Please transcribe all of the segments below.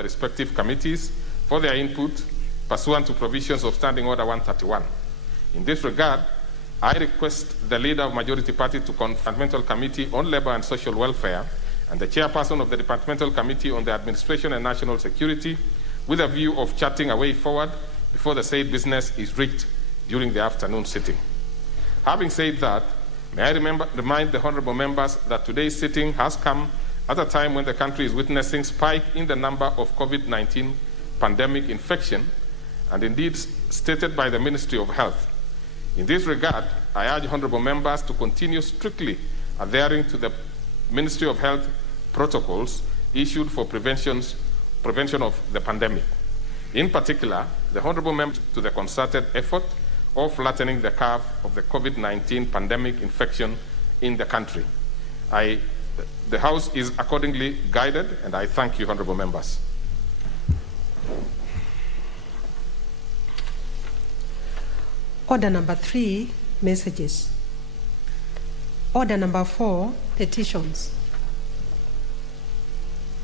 the respective committees for their input pursuant to provisions of Standing Order 131. In this regard, I request the leader of Majority Party to Departmental Committee on Labor and Social Welfare and the chairperson of the Departmental Committee on the Administration and National Security with a view of charting a way forward before the said business is reached during the afternoon sitting. Having said that, may I remind the honorable members that today's sitting has come at a time when the country is witnessing a spike in the number of COVID-19 pandemic infection, and indeed stated by the Ministry of Health. In this regard, I urge honorable members to continue strictly adhering to the Ministry of Health protocols issued for prevention of the pandemic. In particular, the honorable members to the concerted effort of flattening the curve of the COVID-19 pandemic infection in the country. The House is accordingly guided, and I thank you, honorable members. Order number 3, messages. Order number 4, petitions.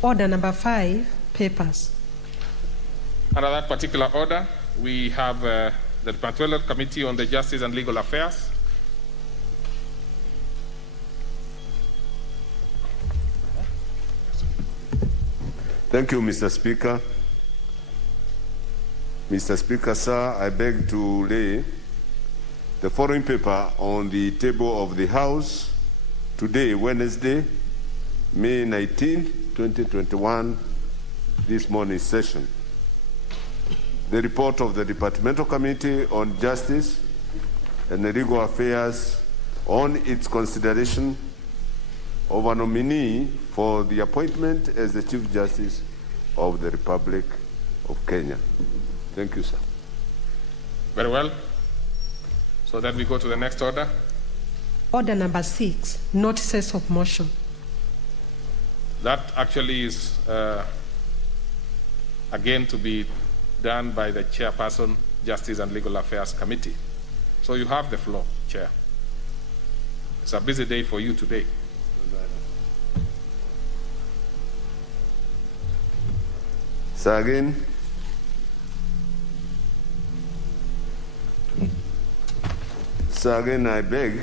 Order number 5, papers. Under that particular order, we have the Departmental Committee on the Justice and Legal Affairs. Thank you, Mr. Speaker. Mr. Speaker, sir, I beg to lay the following paper on the table of the House today, Wednesday, May 19, 2021, this morning's session. The report of the Departmental Committee on Justice and Legal Affairs on its consideration of a nominee for the appointment as the Chief Justice of the Republic of Kenya. Thank you, sir. Very well. So then we go to the next order. Order number 6, notices of motion. That actually is again to be done by the chairperson, Justice and Legal Affairs Committee. So you have the floor, Chair. It's a busy day for you today. So again, I beg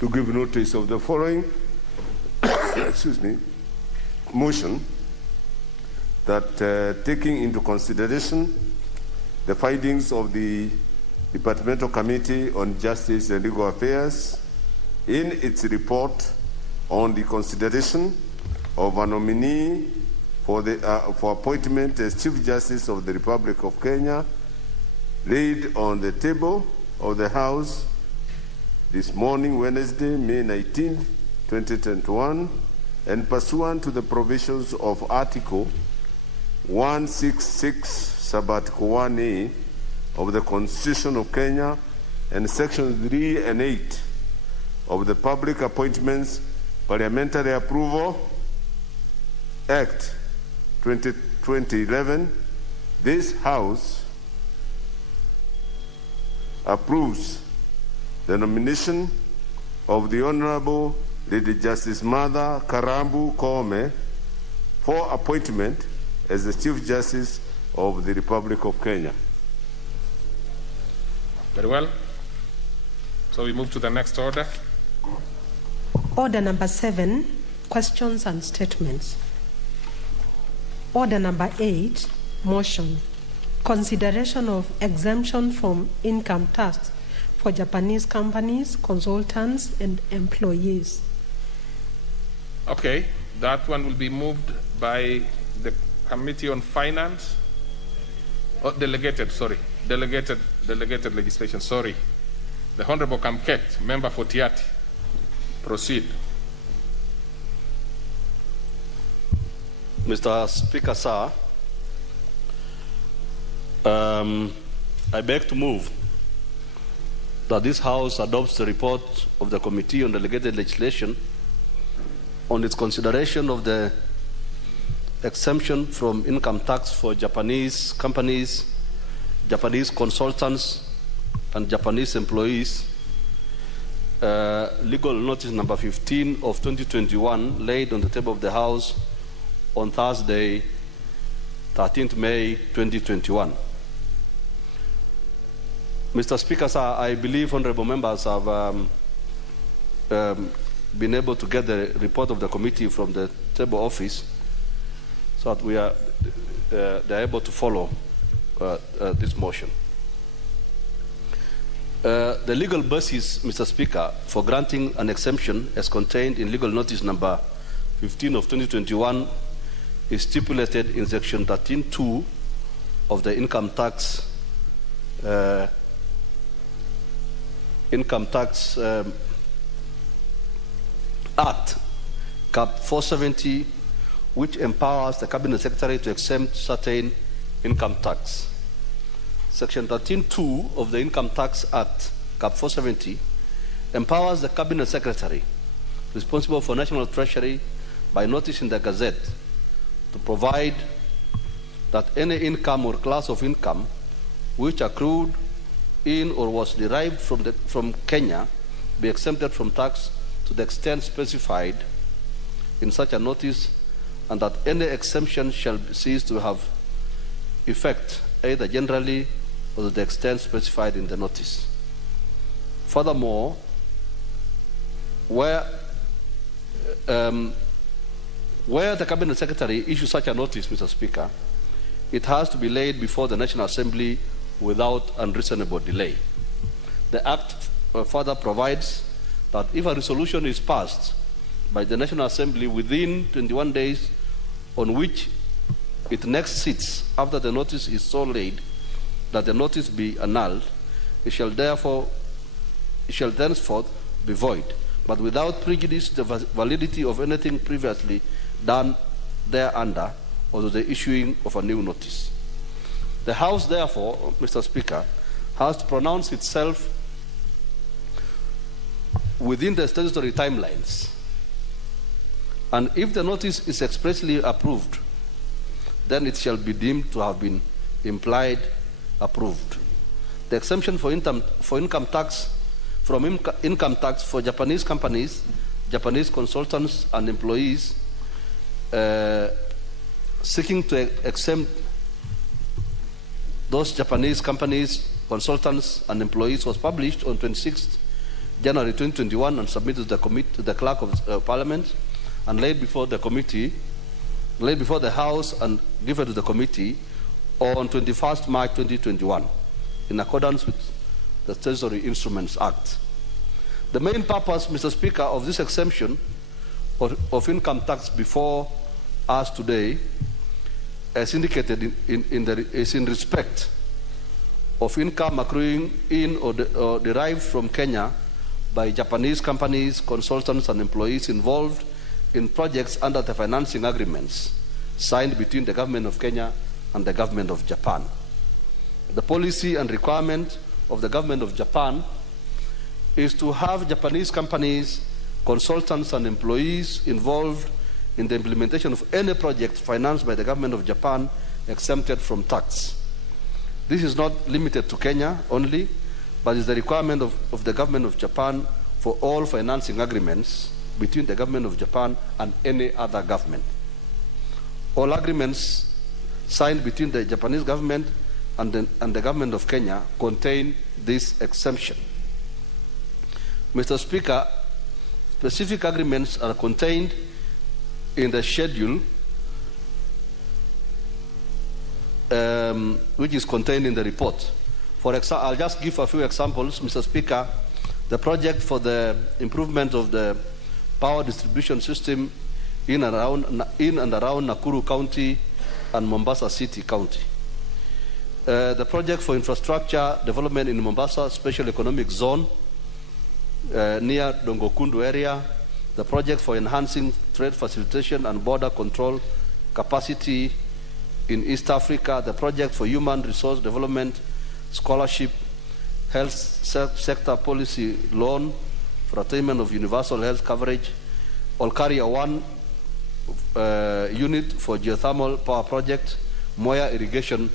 to give notice of the following excuse me, motion that taking into consideration the findings of the Departmental Committee on Justice and Legal Affairs in its report on the consideration of a nominee for appointment as Chief Justice of the Republic of Kenya, laid on the table of the House this morning, Wednesday, May 19, 2021, and pursuant to the provisions of Article 166, Sub-Article 1A of the Constitution of Kenya and Sections 3 and 8 of the Public Appointments Parliamentary Approval Act 2011, this House approves the nomination of the Honorable Lady Justice Martha Karambu Koome for appointment as the Chief Justice of the Republic of Kenya. Very well. So we move to the next order. Order number 7, questions and statements. Order number 8, motion. Consideration of exemption from income tax for Japanese companies, consultants, and employees. Okay, that one will be moved by the Committee on Finance. Oh, delegated legislation, sorry. The Honorable Kamket, Member for Tiati. Proceed. Mr. Speaker, sir, I beg to move that this House adopts the report of the Committee on Delegated Legislation on its consideration of the exemption from income tax for Japanese companies, Japanese consultants, and Japanese employees, legal notice number 15 of 2021, laid on the table of the House on Thursday, 13th May 2021. Mr. Speaker, sir, I believe honorable members have been able to get the report of the committee from the table office so that they're able to follow this motion. The legal basis, Mr. Speaker, for granting an exemption as contained in legal notice number 15 of 2021 is stipulated in section 13(2) of the Income Tax Act, Cap 470, which empowers the Cabinet Secretary to exempt certain income tax. Section 13(2) of the Income Tax Act, Cap 470, empowers the Cabinet Secretary responsible for National Treasury by notice in the Gazette to provide that any income or class of income which accrued in or was derived from Kenya be exempted from tax to the extent specified in such a notice, and that any exemption shall cease to have effect either generally or to the extent specified in the notice. Furthermore, where the Cabinet Secretary issues such a notice, Mr. Speaker, it has to be laid before the National Assembly without unreasonable delay. The Act further provides that if a resolution is passed by the National Assembly within 21 days on which it next sits after the notice is so laid that the notice be annulled, it shall thenceforth be void, but without prejudice to the validity of anything previously done thereunder or to the issuing of a new notice. The House, therefore, Mr. Speaker, has to pronounce itself within the statutory timelines. And if the notice is expressly approved, then it shall be deemed to have been implied approved. The exemption for income tax for Japanese companies, Japanese consultants and employees seeking to exempt those Japanese companies, consultants and employees was published on 26th January 2021 and submitted to the Clerk of Parliament and laid before the House and given to the committee on 21st March 2021 in accordance with the Statutory Instruments Act. The main purpose, Mr. Speaker, of this exemption of income tax before us today, as indicated is in respect of income accruing in or derived from Kenya by Japanese companies, consultants and employees involved in projects under the financing agreements signed between the government of Kenya and the government of Japan. The policy and requirement of the government of Japan is to have Japanese companies, consultants and employees involved in the implementation of any project financed by the government of Japan exempted from tax. This is not limited to Kenya only, but is the requirement of the government of Japan for all financing agreements between the government of Japan and any other government. All agreements signed between the Japanese government and the government of Kenya contain this exemption. Mr. Speaker, specific agreements are contained in the schedule which is contained in the report. For example, I'll just give a few examples, Mr. Speaker. The project for the improvement of the power distribution system in and around Nakuru County and Mombasa City County. The project for infrastructure development in Mombasa Special Economic Zone near Dongokundu area. The project for enhancing trade facilitation and border control capacity in East Africa. The project for human resource development, scholarship, health sector policy loan for attainment of universal health coverage, Olkaria 1 unit for geothermal power project, Moya irrigation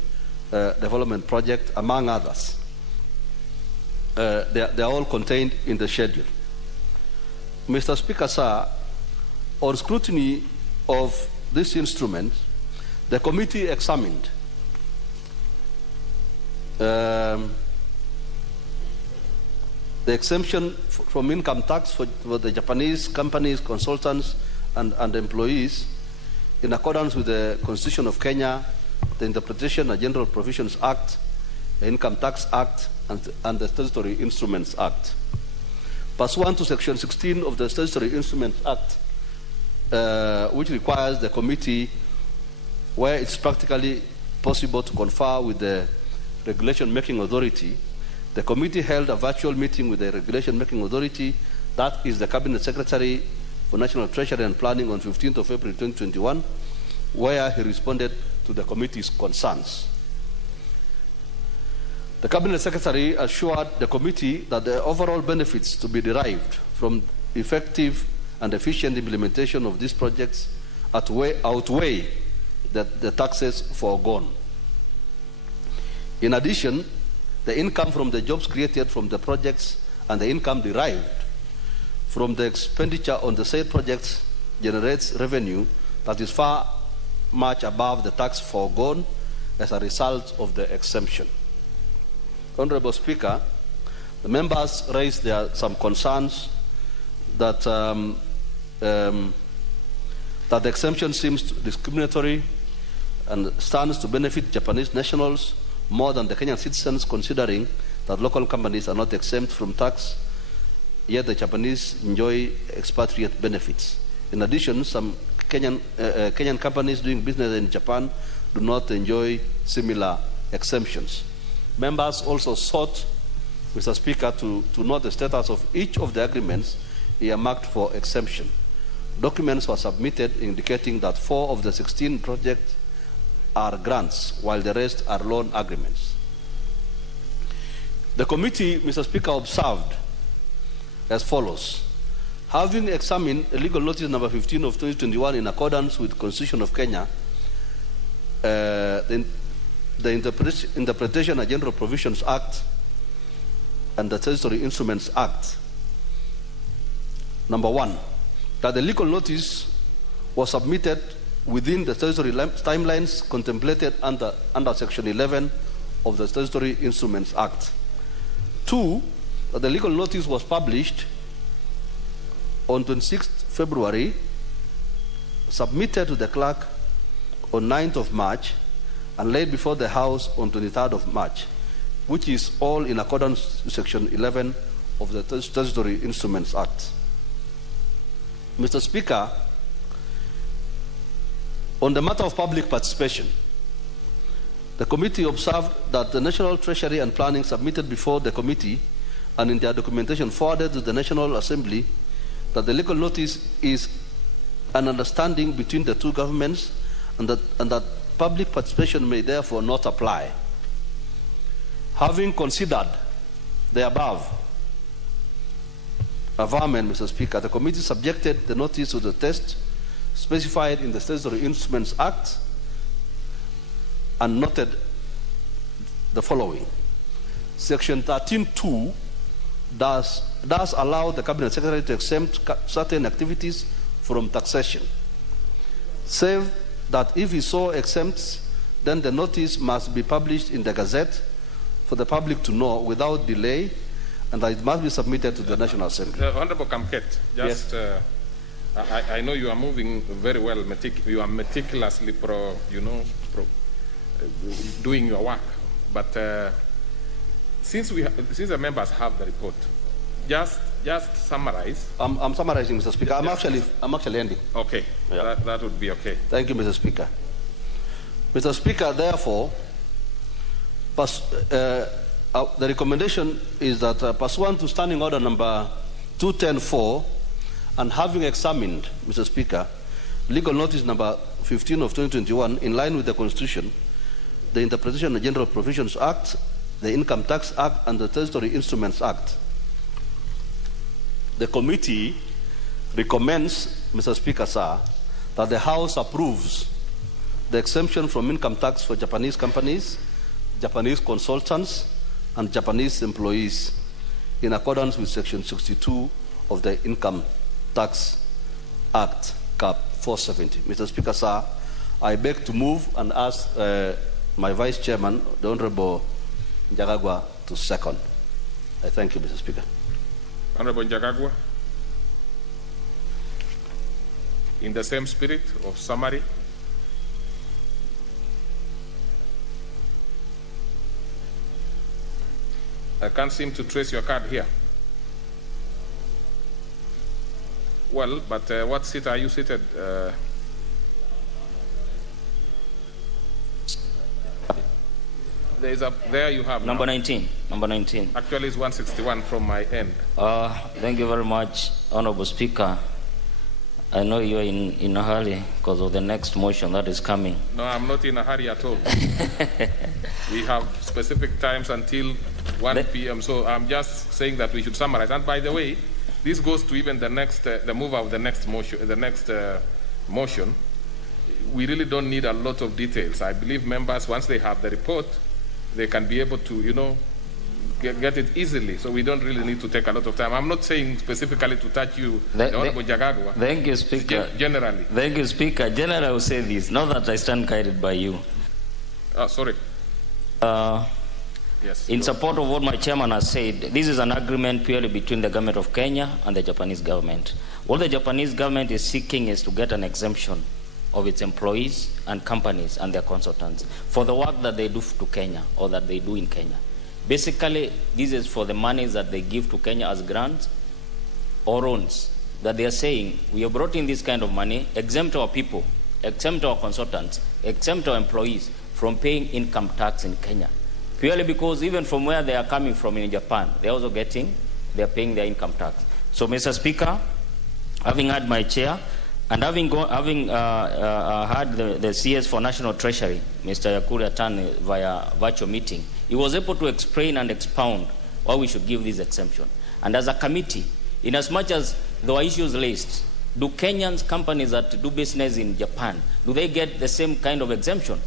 development project, among others. They are all contained in the schedule. Mr. Speaker, sir, on scrutiny of this instrument, The committee examined the exemption from income tax for the Japanese companies, consultants, and employees in accordance with the Constitution of Kenya, the Interpretation and General Provisions Act, the Income Tax Act, and the Statutory Instruments Act. Pursuant to Section 16 of the Statutory Instruments Act, which requires the committee, where it's practically possible, to confer with the regulation-making authority, the committee held a virtual meeting with the regulation-making authority, that is the Cabinet Secretary for National Treasury and Planning, on 15th of April 2021, where he responded to the committee's concerns. The Cabinet Secretary assured the committee that the overall benefits to be derived from effective and efficient implementation of these projects outweigh the taxes foregone. In addition, the income from the jobs created from the projects and the income derived from the expenditure on the said projects generates revenue that is far much above the tax foregone as a result of the exemption. Honorable Speaker, the members raised some concerns that that the exemption seems discriminatory and stands to benefit Japanese nationals more than the Kenyan citizens, considering that local companies are not exempt from tax, yet the Japanese enjoy expatriate benefits. In addition, some Kenyan companies doing business in Japan do not enjoy similar exemptions. Members also sought, Mr. Speaker, to note the status of each of the agreements earmarked for exemption. Documents were submitted indicating that 4 of the 16 projects are grants, while the rest are loan agreements. The committee, Mr. Speaker, observed as follows. Having examined legal notice number 15 of 2021 in accordance with the Constitution of Kenya, the Interpretation and General Provisions Act and the Statutory Instruments Act. Number 1, that the legal notice was submitted within the statutory timelines contemplated under Section 11 of the Statutory Instruments Act. 2, that the legal notice was published on 26th February, submitted to the clerk on 9th of March, and laid before the House on 23rd of March, which is all in accordance with Section 11 of the Statutory Instruments Act. Mr. Speaker, on the matter of public participation, the committee observed that the National Treasury and Planning submitted before the committee and in their documentation forwarded to the National Assembly that the legal notice is an understanding between the two governments and that public participation may therefore not apply. Having considered the above averment, Mr. Speaker, the committee subjected the notice to the test specified in the Statutory Instruments Act and noted the following. Section 13(2) does allow the Cabinet Secretary to exempt certain activities from taxation, save that if he so exempts, then the notice must be published in the Gazette for the public to know without delay, and that it must be submitted to the National Assembly. Honorable Kamket, just yes. I know you are moving very well. You are meticulously doing your work, but since the members have the report, just summarize. I'm summarizing, Mr. Speaker. I'm actually ending. Okay, yeah. that would be okay. Thank you, Mr. Speaker. Mr. Speaker, therefore, the recommendation is that pursuant to Standing Order number 210-4, and having examined, Mr. Speaker, legal notice number 15 of 2021, in line with the Constitution, the Interpretation and General Provisions Act, the Income Tax Act, and the Statutory Instruments Act, the committee recommends, Mr. Speaker, sir, that the House approves the exemption from income tax for Japanese companies, Japanese consultants, and Japanese employees in accordance with Section 62 of the Income Tax Act, Cap 470. Mr. Speaker, sir, I beg to move and ask my Vice Chairman, the Honorable Njagagwa, to second. I thank you, Mr. Speaker. Honorable Njagagwa, in the same spirit of summary, I can't seem to trace your card here. Well, but what seat are you seated? There you have number now. 19. Number 19. Actually, it's 161 from my end. Thank you very much, Honorable Speaker. I know you're in a hurry because of the next motion that is coming. No, I'm not in a hurry at all. We have specific times until 1 p.m. So I'm just saying that we should summarize. And by the way, this goes to even the next, the move of the next motion. Motion. We really don't need a lot of details. I believe members, once they have the report, they can be able to, get it easily. So we don't really need to take a lot of time. I'm not saying specifically to touch you, the Honorable Njagagwa. Thank you, Speaker. Generally. Thank you, Speaker. Generally, I will say this. Not that I stand guided by you. Sorry. Yes. In support of what my chairman has said, this is an agreement purely between the government of Kenya and the Japanese government. What the Japanese government is seeking is to get an exemption of its employees and companies and their consultants for the work that they do to Kenya or that they do in Kenya. Basically, this is for the monies that they give to Kenya as grants or loans, that they are saying, we have brought in this kind of money, exempt our people, exempt our consultants, exempt our employees from paying income tax in Kenya. Purely because even from where they are coming from in Japan, they are paying their income tax. So, Mr. Speaker, having had my chair, and having had the CS for National Treasury, Mr. Yakuri Atan, via virtual meeting, he was able to explain and expound why we should give this exemption. And as a committee, in as much as there are issues raised, do Kenyan companies that do business in Japan, do they get the same kind of exemption?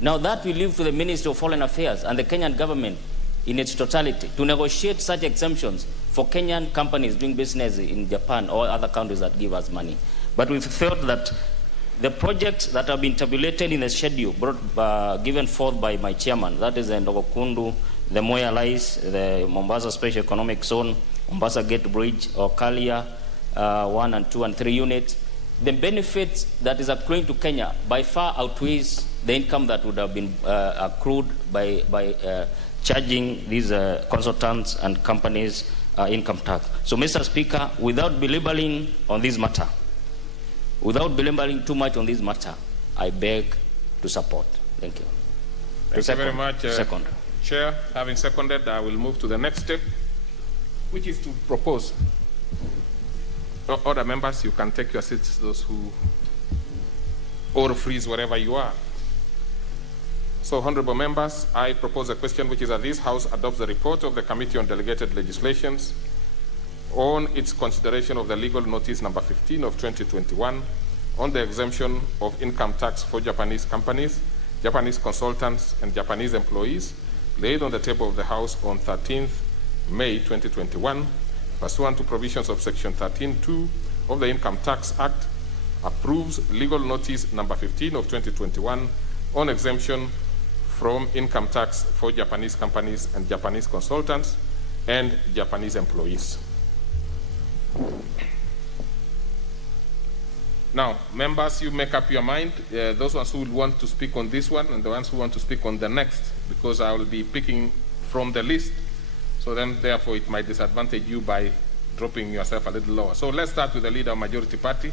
Now that we leave to the Ministry of Foreign Affairs and the Kenyan government in its totality to negotiate such exemptions for Kenyan companies doing business in Japan or other countries that give us money. But we felt that the projects that have been tabulated in the schedule given forth by my chairman, that is the Ndogokundu, the Moya Lais, the Mombasa Special Economic Zone, Mombasa Gate Bridge, or Kalia 1 and 2 and 3 units, the benefits that is accruing to Kenya by far outweighs the income that would have been accrued by charging these consultants and companies income tax. So, Mr. Speaker, without belaboring on this matter, without belaboring too much on this matter, I beg to support. Thank you. Thank you very much. Second. Chair, having seconded, I will move to the next step, which is to propose. Other members, you can take your seats, those who, or freeze wherever you are. So, honorable members, I propose a question which is that this House adopts the report of the Committee on Delegated Legislations on its consideration of the legal notice number 15 of 2021 on the exemption of income tax for Japanese companies, Japanese consultants, and Japanese employees laid on the table of the House on 13th May 2021, pursuant to provisions of Section 13(2) of the Income Tax Act, approves legal notice number 15 of 2021 on exemption from income tax for Japanese companies and Japanese consultants and Japanese employees. Now, members, you make up your mind, those ones who will want to speak on this one and the ones who want to speak on the next, because I will be picking from the list. So then, therefore, it might disadvantage you by dropping yourself a little lower. So let's start with the leader of majority party.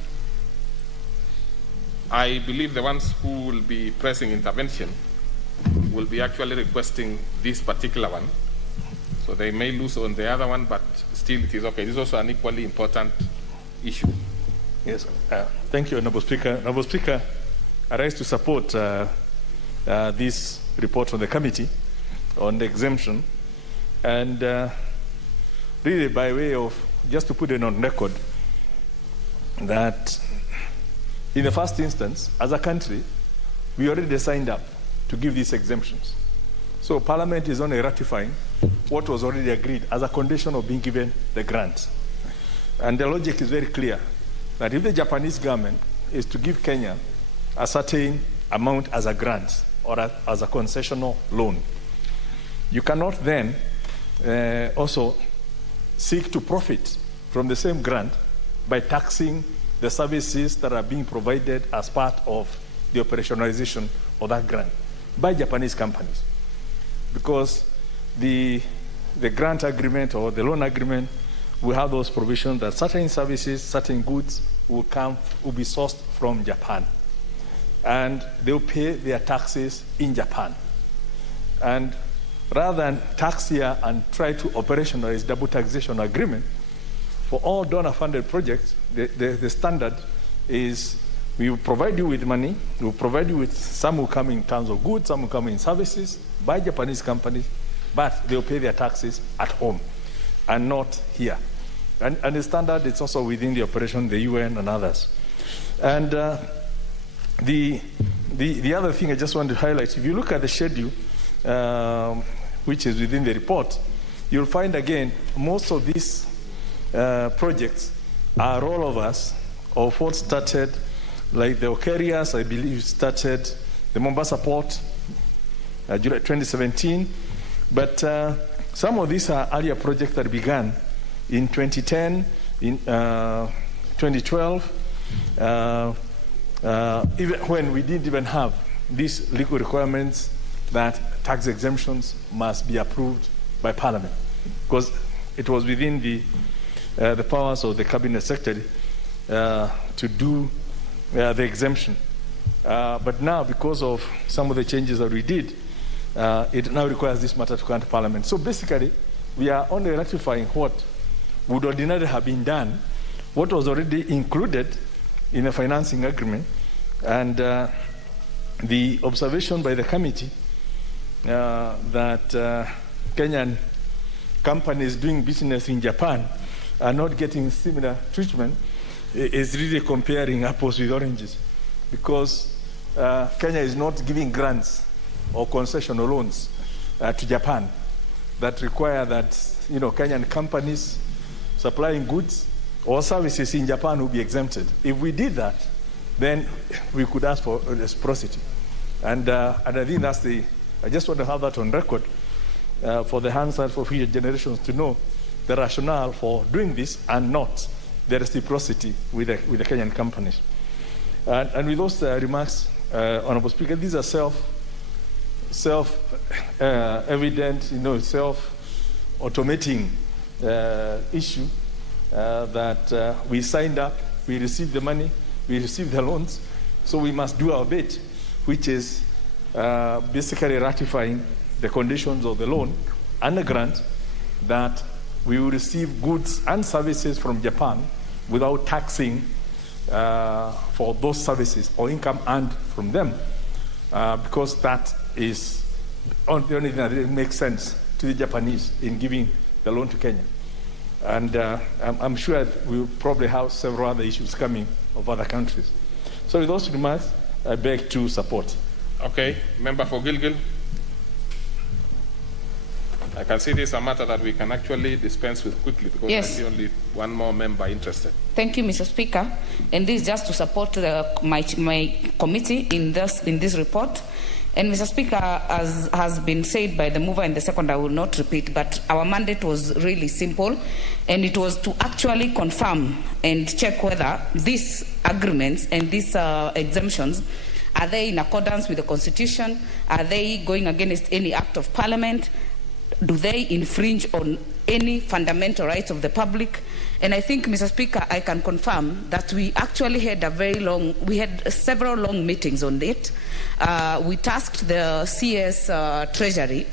I believe the ones who will be pressing intervention will be actually requesting this particular one. So they may lose on the other one, but still it is okay. This is also an equally important issue. Yes, thank you, Honorable Speaker. Honorable Speaker, I rise to support this report from the committee on the exemption. And really by way of, just to put it on record, that in the first instance, as a country, we already signed up to give these exemptions. So Parliament is only ratifying what was already agreed as a condition of being given the grant. And the logic is very clear, that if the Japanese government is to give Kenya a certain amount as a grant or as a concessional loan. You cannot then also seek to profit from the same grant by taxing the services that are being provided as part of the operationalization of that grant by Japanese companies. Because the grant agreement or the loan agreement will have those provisions that certain services, certain goods will be sourced from Japan. And they will pay their taxes in Japan. And rather than tax here and try to operationalize double taxation agreement, for all donor-funded projects, the standard is we will provide you with money, we will provide you with some will come in terms of goods, some will come in services by Japanese companies, but they will pay their taxes at home and not here. And the standard is also within the operation, the UN and others. And the other thing I just want to highlight, if you look at the schedule, which is within the report, you'll find again most of these projects are rollovers of what started, like the Okerias, I believe, started the Mombasa Port, July 2017. But some of these are earlier projects that began in 2010, in 2012, even when we didn't even have these legal requirements that tax exemptions must be approved by Parliament, because it was within the powers of the Cabinet Secretary to do the exemption. But now, because of some of the changes that we did, it now requires this matter to come to Parliament. So basically, we are only ratifying what would ordinarily have been done, what was already included in a financing agreement, and the observation by the committee that Kenyan companies doing business in Japan are not getting similar treatment is really comparing apples with oranges, because Kenya is not giving grants or concessional loans to Japan that require that Kenyan companies supplying goods or services in Japan will be exempted. If we did that, then we could ask for reciprocity. And I think that's I just want to have that on record for the Hansard for future generations to know the rationale for doing this and not the reciprocity with the Kenyan companies. And with those remarks, Honorable Speaker, these are self-evident, self-automating issue that we signed up, we received the money, we received the loans, so we must do our bit, which is basically ratifying the conditions of the loan and the grant that we will receive goods and services from Japan without taxing for those services or income earned from them, because that is the only thing that makes sense to the Japanese in giving the loan to Kenya. And I'm sure we'll probably have several other issues coming of other countries. So with those remarks, I beg to support. Okay, member for Gilgil. I can see this is a matter that we can actually dispense with quickly, because I see only one more member interested. Thank you, Mr. Speaker. And this is just to support my committee in this report. And Mr. Speaker, as has been said by the mover and the second, I will not repeat, but our mandate was really simple, and it was to actually confirm and check whether these agreements and these exemptions, are they in accordance with the Constitution? Are they going against any act of Parliament? Do they infringe on any fundamental rights of the public? And I think, Mr. Speaker, I can confirm that we actually had we had several long meetings on it. We tasked the CS Treasury,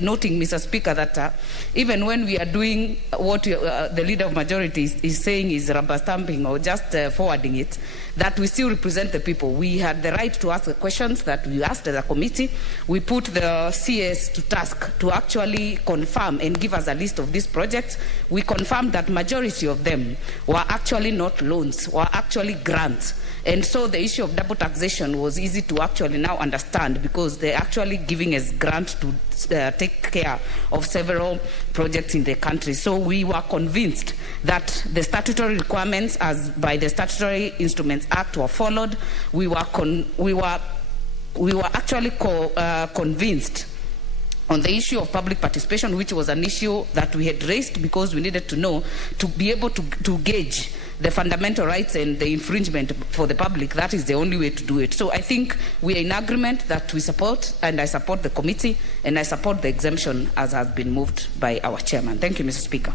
noting, Mr. Speaker, that even when we are doing what the Leader of Majority is saying is rubber stamping or just forwarding it, that we still represent the people. We had the right to ask the questions that we asked as a committee. We put the CS to task to actually confirm and give us a list of these projects. We confirmed that majority of them were actually not loans, were actually grants. And so the issue of double taxation was easy to actually now understand, because they're actually giving us grant to take care of several projects in the country. So we were convinced that the statutory requirements as by the Statutory Instruments Act were followed. We were we were actually convinced on the issue of public participation, which was an issue that we had raised because we needed to know, to be able to gauge the fundamental rights and the infringement for the public. That is the only way to do it. So I think we are in agreement that we support, and I support the committee, and I support the exemption as has been moved by our chairman. Thank you, Mr. Speaker.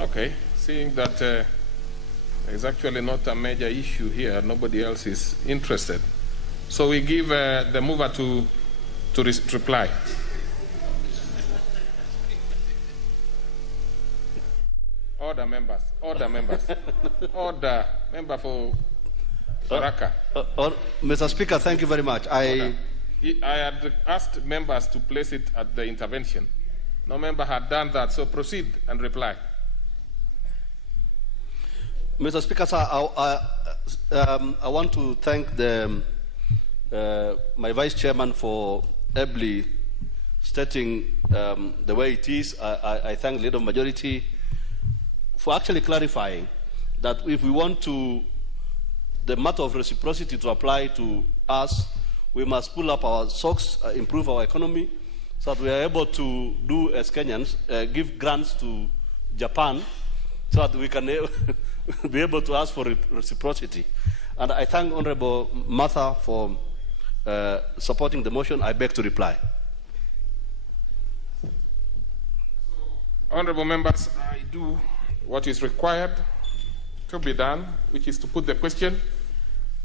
Okay, seeing that there's actually not a major issue here, nobody else is interested. So we give the mover to reply. Order, members. Order, members. Order. Member for Baraka. Mr. Speaker, thank you very much. I had asked members to place it at the intervention. No member had done that, so proceed and reply. Mr. Speaker, sir, I want to thank my Vice Chairman for ably stating the way it is. I thank the Leader of Majority for actually clarifying that if we want the matter of reciprocity to apply to us, we must pull up our socks, improve our economy, so that we are able to do as Kenyans, give grants to Japan, so that we can be able to ask for reciprocity. And I thank Honorable Martha for supporting the motion. I beg to reply. Honorable members, I do what is required to be done, which is to put the question.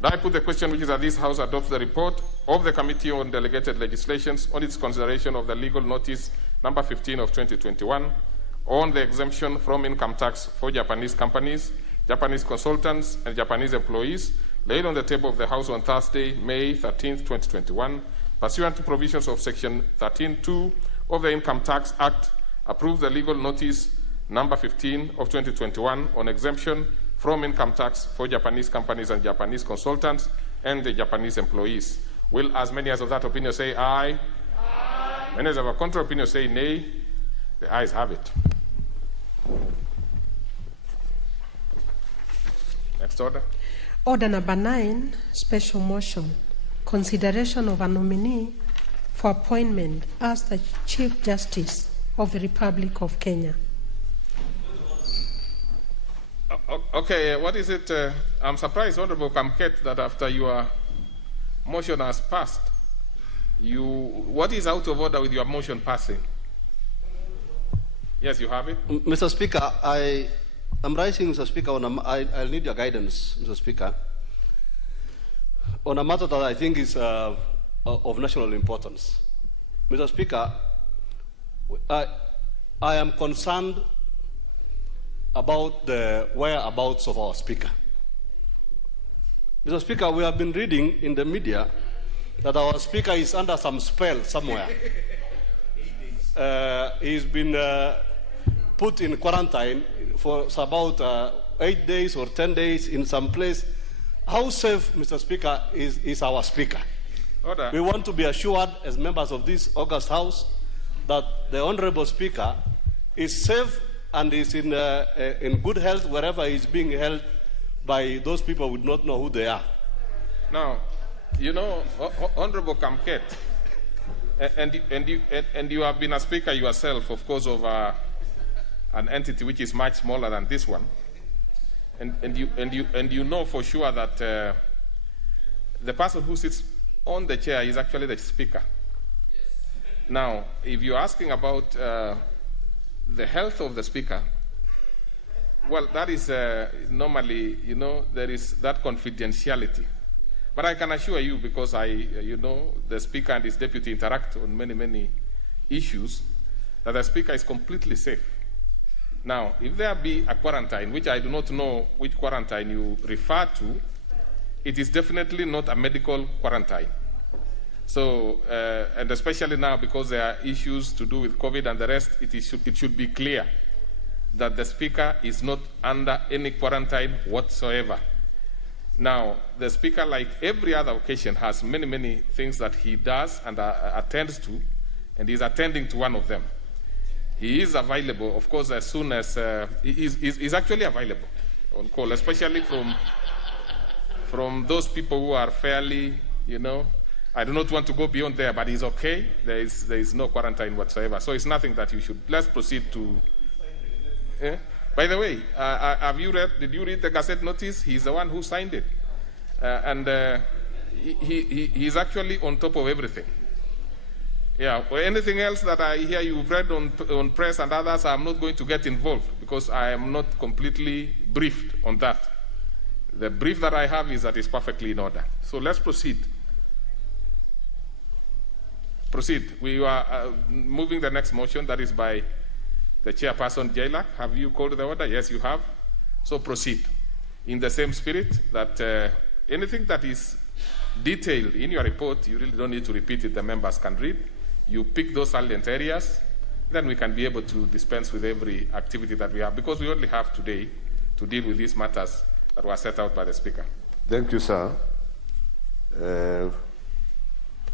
I put the question, which is that this House adopts the report of the Committee on Delegated Legislations on its consideration of the legal notice number 15 of 2021 on the exemption from income tax for Japanese companies, Japanese consultants, and Japanese employees laid on the table of the House on Thursday, May 13, 2021, pursuant to provisions of Section 13(2) of the Income Tax Act, approve the legal notice number 15 of 2021 on exemption from income tax for Japanese companies and Japanese consultants and the Japanese employees. Will as many as of that opinion say aye? Aye. Many as of a contrary opinion say nay? The ayes have it. Next order. Order number 9, special motion. Consideration of a nominee for appointment as the Chief Justice of the Republic of Kenya. Okay, what is it? I'm surprised, Honorable Kamket, that after your motion has passed, what is out of order with your motion passing? Yes, you have it. Mr. Speaker, I'm rising, Mr. Speaker, I'll need your guidance, Mr. Speaker, on a matter that I think is of national importance. Mr. Speaker, I am concerned about the whereabouts of our Speaker. Mr. Speaker, we have been reading in the media that our Speaker is under some spell somewhere. He's been put in quarantine for about 8 days or 10 days in some place. How safe, Mr. Speaker, is our Speaker? Order. We want to be assured as members of this august House that the Honorable Speaker is safe and is in good health wherever he's being held by those people who do not know who they are. Now, you know, Honorable Kamket, and you have been a speaker yourself, of course, of an entity which is much smaller than this one, and you know for sure that the person who sits on the chair is actually the speaker. Yes. Now, if you're asking about the health of the speaker, well, that is normally, you know, there is that confidentiality. But I can assure you, because you know, the speaker and his deputy interact on many issues, that the speaker is completely safe. Now, if there be a quarantine, which I do not know which quarantine you refer to, it is definitely not a medical quarantine. So, and especially now because there are issues to do with COVID and the rest, it should be clear that the speaker is not under any quarantine whatsoever. Now, the speaker, like every other occasion, has many things that he does and attends to, and he's attending to one of them. He is available, of course, as soon as he's actually available on call, especially from those people who are fairly, you know, I do not want to go beyond there, but it's okay. There is no quarantine whatsoever. So it's nothing that you should. Let's proceed to. By the way, did you read the Gazette notice? He's the one who signed it. He's actually on top of everything. Yeah, or anything else that I hear you've read on press and others, I'm not going to get involved because I am not completely briefed on that. The brief that I have is that it's perfectly in order. So let's proceed. Proceed. We are moving the next motion that is by the chairperson, Jaila. Have you called the order? Yes, you have. So proceed. In the same spirit that anything that is detailed in your report, you really don't need to repeat it. The members can read. You pick those salient areas, then we can be able to dispense with every activity that we have, because we only have today to deal with these matters that were set out by the Speaker. Thank you, sir.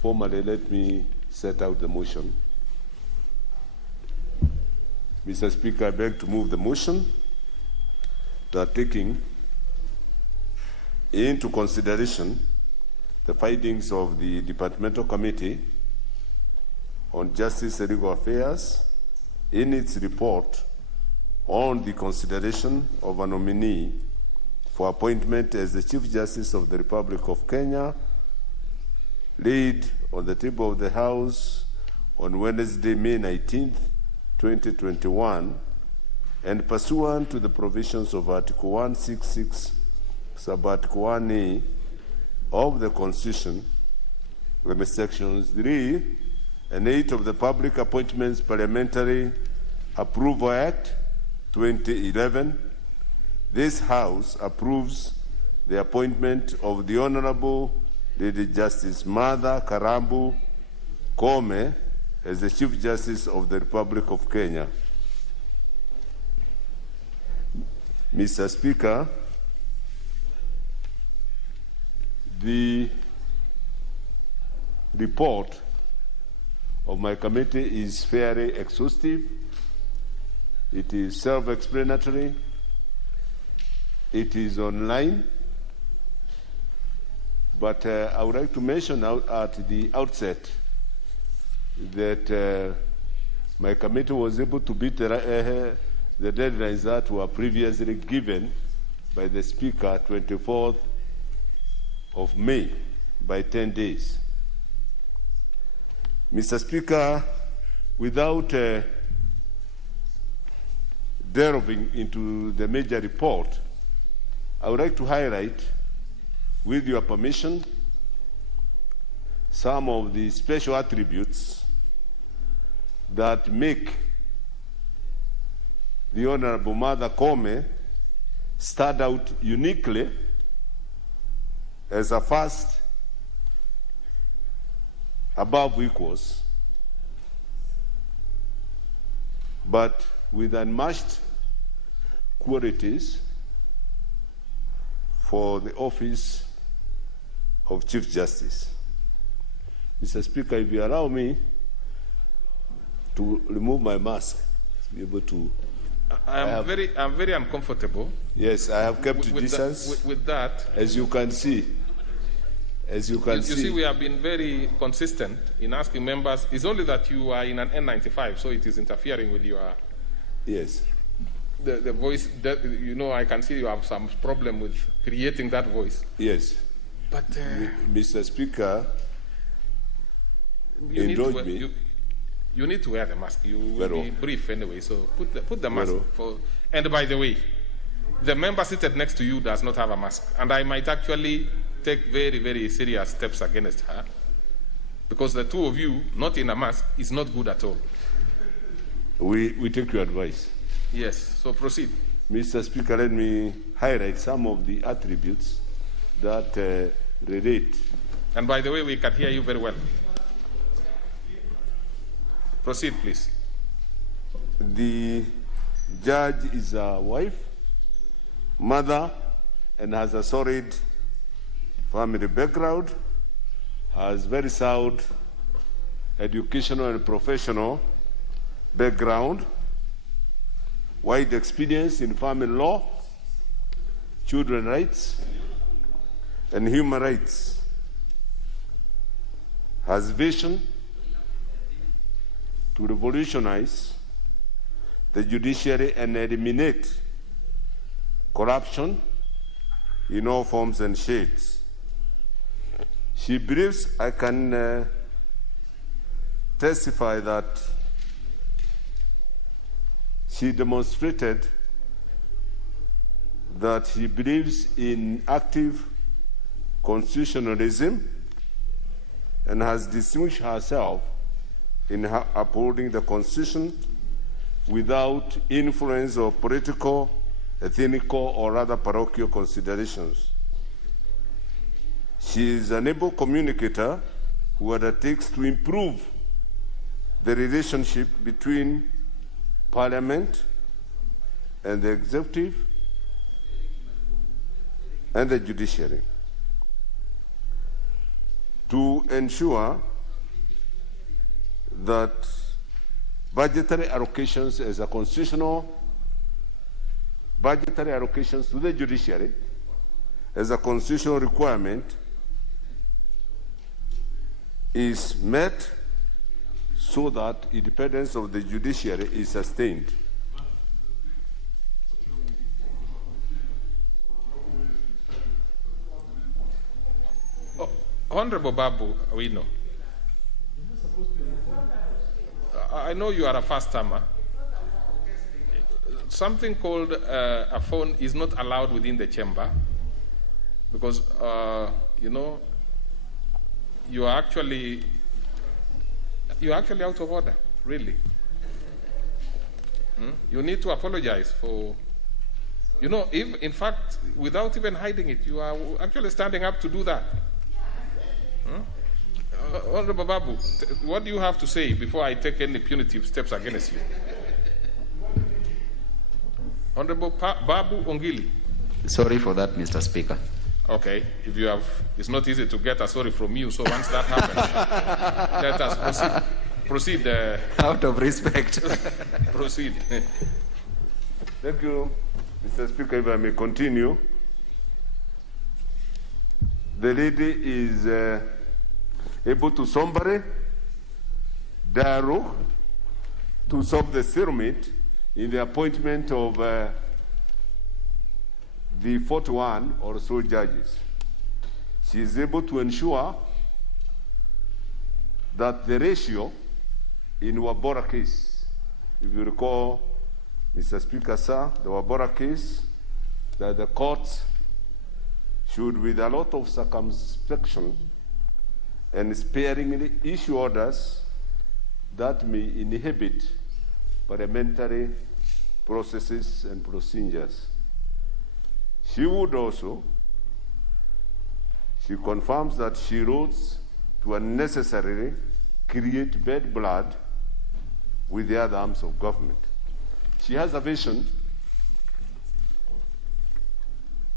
Formally, let me set out the motion. Mr. Speaker, I beg to move the motion that taking into consideration the findings of the Departmental Committee on Justice and Legal Affairs in its report on the consideration of a nominee for appointment as the Chief Justice of the Republic of Kenya, laid on the table of the House on Wednesday, May 19th, 2021, and pursuant to the provisions of Article 166, Sub-Article 1A of the Constitution, Sections 3 and 8 of the Public Appointments Parliamentary Approval Act 2011, this House approves the appointment of the Honorable Lady Justice Martha Karambu Koome as the Chief Justice of the Republic of Kenya. Mr. Speaker, the report of my committee is fairly exhaustive. It is self-explanatory. It is online. But I would like to mention at the outset that my committee was able to beat the deadlines that were previously given by the Speaker, 24th of May, by 10 days. Mr. Speaker, without delving into the major report, I would like to highlight, with your permission, some of the special attributes that make the Honorable Martha Koome stand out uniquely as a first above equals, but with unmatched qualities for the office of Chief Justice. Mr. Speaker, if you allow me to remove my mask, to be able to. I'm very uncomfortable. Yes, I have kept distance. With that, as you can see. You see, we have been very consistent in asking members. It's only that you are in an N95, so it is interfering with your. Yes. The voice, that, you know, I can see you have some problem with creating that voice. Yes. But Mr. Speaker, indulge me. You need to wear the mask. You will be brief anyway, so put the mask. And by the way, the member seated next to you does not have a mask, and I might actually take very, very serious steps against her, because the two of you not in a mask is not good at all. We take your advice. Yes, so proceed. Mr. Speaker, let me highlight some of the attributes that relate. And by the way, we can hear you very well. Proceed, please. The judge is a wife, mother, and has a solid family background, has very sound educational and professional background, wide experience in family law, children's rights, and human rights. has vision to revolutionize the judiciary and eliminate corruption in all forms and shades. She believes I can testify that she demonstrated that she believes in active constitutionalism and has distinguished herself in upholding the Constitution without influence of political, ethnical, or other parochial considerations. She is an able communicator who undertakes to improve the relationship between Parliament and the executive and the judiciary to ensure that budgetary allocations as a constitutional budgetary allocations to the judiciary as a constitutional requirement is met so that independence of the judiciary is sustained. Honorable Babu Awino, I know you are a first-timer. Something called a phone is not allowed within the chamber because, you know, you are actually out of order, really. You need to apologize for, you know, if, in fact, without even hiding it, you are actually standing up to do that. Honorable Babu, what do you have to say before I take any punitive steps against you? Honorable Babu Ongili. Sorry for that, Mr. Speaker. Okay, if you have, it's not easy to get a sorry from you, so once that happens, let us proceed. Out of respect. Proceed. Thank you, Mr. Speaker. If I may continue. The lady is able to somebody dialogue to solve the stalemate in the appointment of the 41 or so judges. She is able to ensure that the ratio in Wabora case, if you recall, Mr. Speaker, sir, the Wabora case, that the courts should, with a lot of circumspection and sparingly, issue orders that may inhibit parliamentary processes and procedures. She would also, she confirms that she wrote to unnecessarily create bad blood with the other arms of government. She has a vision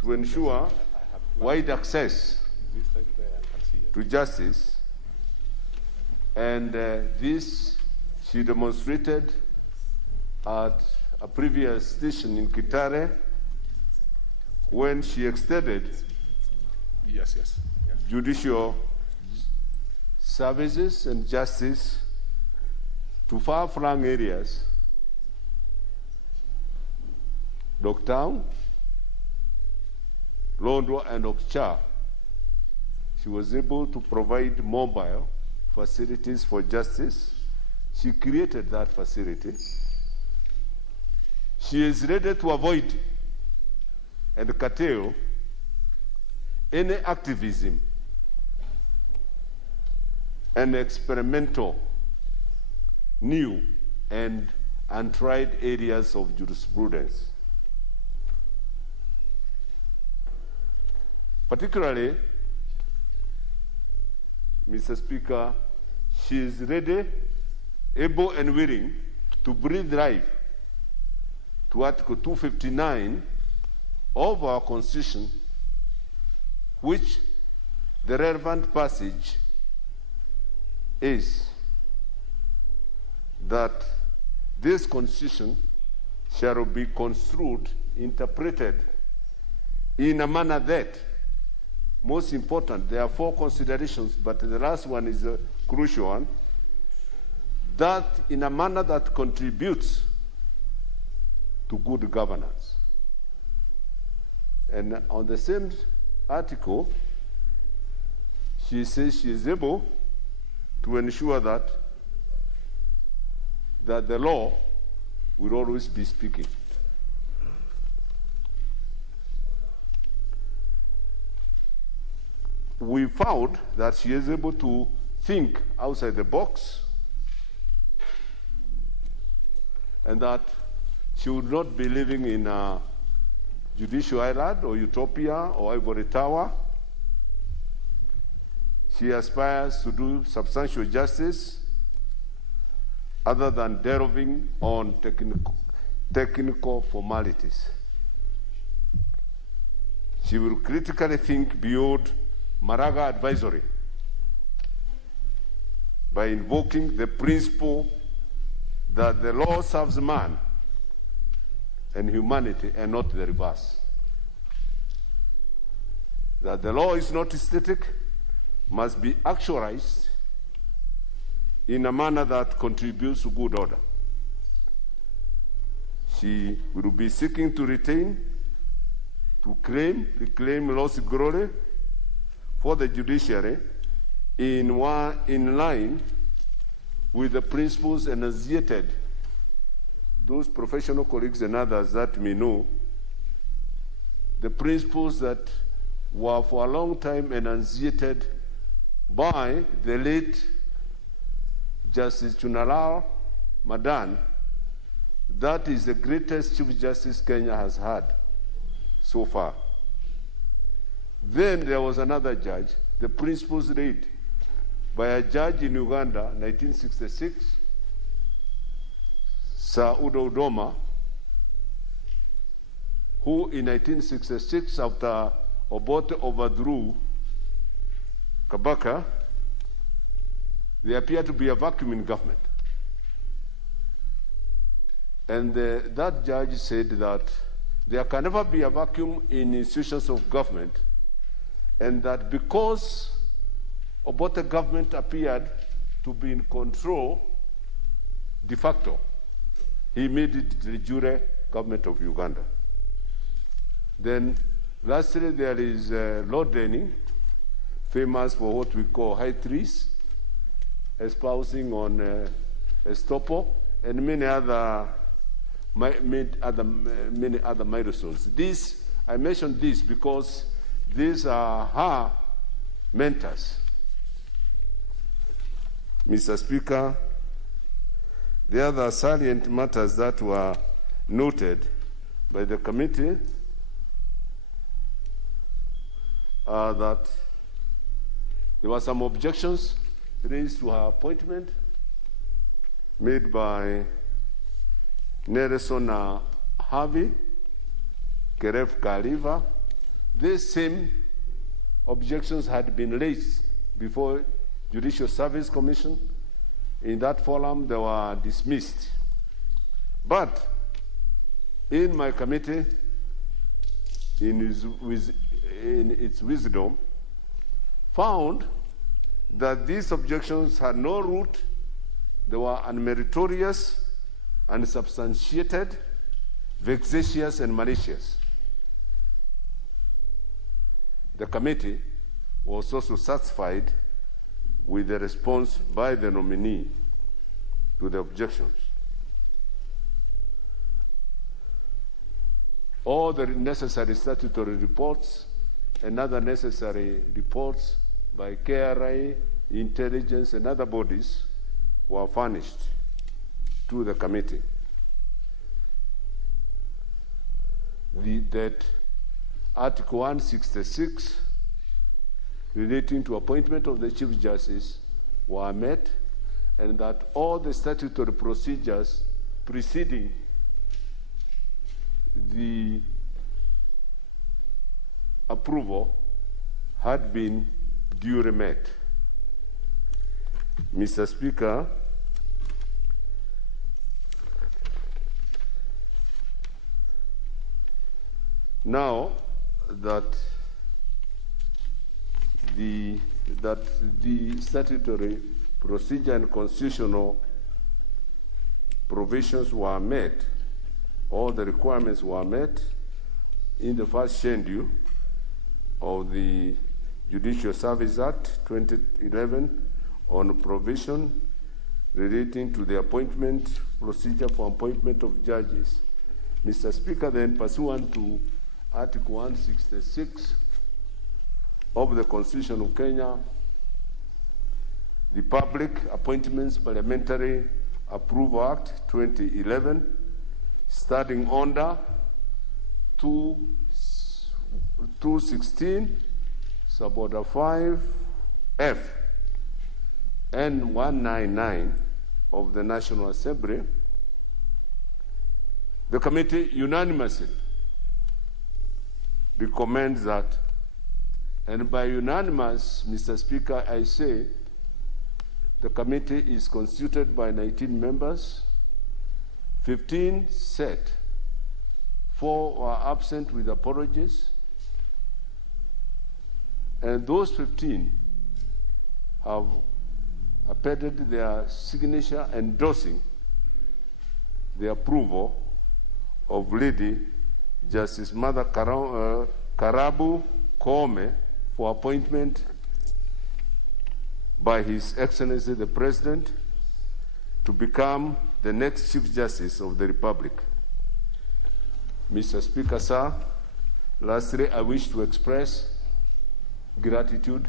to ensure wide access to justice, and this she demonstrated at a previous station in Kitare when she extended judicial services and justice to far-flung areas, Dogtown, Londwa, and Okcha. She was able to provide mobile facilities for justice. She created that facility. She is ready to avoid and curtail any activism and experimental, new and untried areas of jurisprudence. Particularly, Mr. Speaker, she is ready, able and willing to breathe life to Article 259 of our Constitution, which the relevant passage is that this Constitution shall be construed, interpreted in a manner that, most important, there are 4 considerations, but the last one is crucial one, that in a manner that contributes to good governance. And on the same article, she says she is able to ensure that the law will always be speaking. We found that she is able to think outside the box and that she would not be living in a judicial island or utopia or ivory tower. She aspires to do substantial justice other than delving on technical formalities. She will critically think beyond Maraga advisory by invoking the principle that the law serves man and humanity and not the reverse. That the law is not static, must be actualized in a manner that contributes to good order. She will be seeking to reclaim lost glory for the judiciary in line with the principles enunciated, those professional colleagues and others that may know, the principles that were for a long time enunciated by the late Justice Chunalal Madan. That is the greatest Chief Justice Kenya has had so far. Then there was another judge, the principles laid by a judge in Uganda, 1966, Sir Udo Udoma, who in 1966, after Obote overthrew Kabaka, there appeared to be a vacuum in government. And that judge said that there can never be a vacuum in institutions of government, and that because Obote government appeared to be in control de facto, he made it the jure government of Uganda. Then lastly, there is Lord Denning, famous for what we call high trees, espousing on estoppel, and many other milestones. I mentioned this because these are her mentors. Mr. Speaker, the other salient matters that were noted by the committee are that there were some objections raised to her appointment made by Nelson Harvey, Keref Kaliva. These same objections had been raised before Judicial Service Commission. In that forum, they were dismissed. But in my committee, in its wisdom, found that these objections had no root, they were unmeritorious, unsubstantiated, vexatious, and malicious. The committee was also satisfied with the response by the nominee to the objections. All the necessary statutory reports and other necessary reports by KRI, intelligence, and other bodies were furnished to the committee. That Article 166 relating to appointment of the Chief Justice were met, and that all the statutory procedures preceding the approval had been duly met. Mr. Speaker, now that the statutory procedure and constitutional provisions were met, all the requirements were met in the first schedule of the Judicial Service Act 2011 on provision relating to the appointment procedure for appointment of judges. Mr. Speaker, then, pursuant to Article 166 of the Constitution of Kenya, the Public Appointments Parliamentary Approval Act 2011, starting under 216, suborder 5F, and 199 of the National Assembly, the committee unanimously recommends that, and by unanimous, Mr. Speaker, I say the committee is constituted by 19 members, 15 set, 4 are absent with apologies, and those 15 have appended their signature endorsing the approval of Lady Justice Mother Karabu Koome for appointment by His Excellency the President to become the next Chief Justice of the Republic. Mr. Speaker, sir, lastly, I wish to express gratitude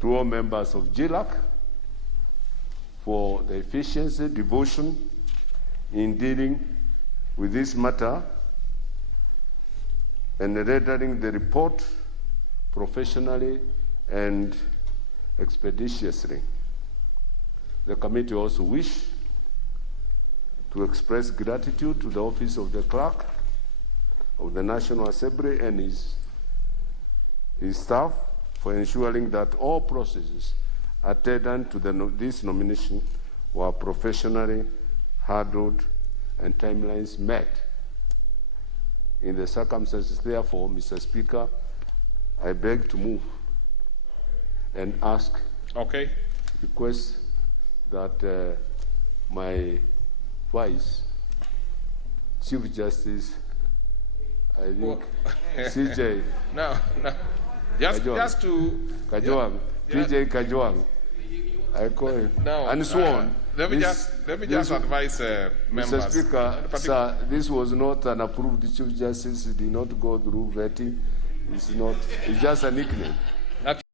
to all members of GLAC for the efficiency, devotion in dealing with this matter and rendering the report professionally and expeditiously. The committee also wish to express gratitude to the Office of the Clerk of the National Assembly and his staff for ensuring that all processes attendant to this nomination were professionally handled and timelines met. In the circumstances, therefore, Mr. Speaker, I beg to move and ask, request that my Vice Chief Justice, I think, CJ. No. Just to Kajwang, PJ Kajwang. I call him. No, and so on. Let me just advise members. Mr. Speaker, sir, this was not an approved Chief Justice. It did not go through vetting. It's just a nickname.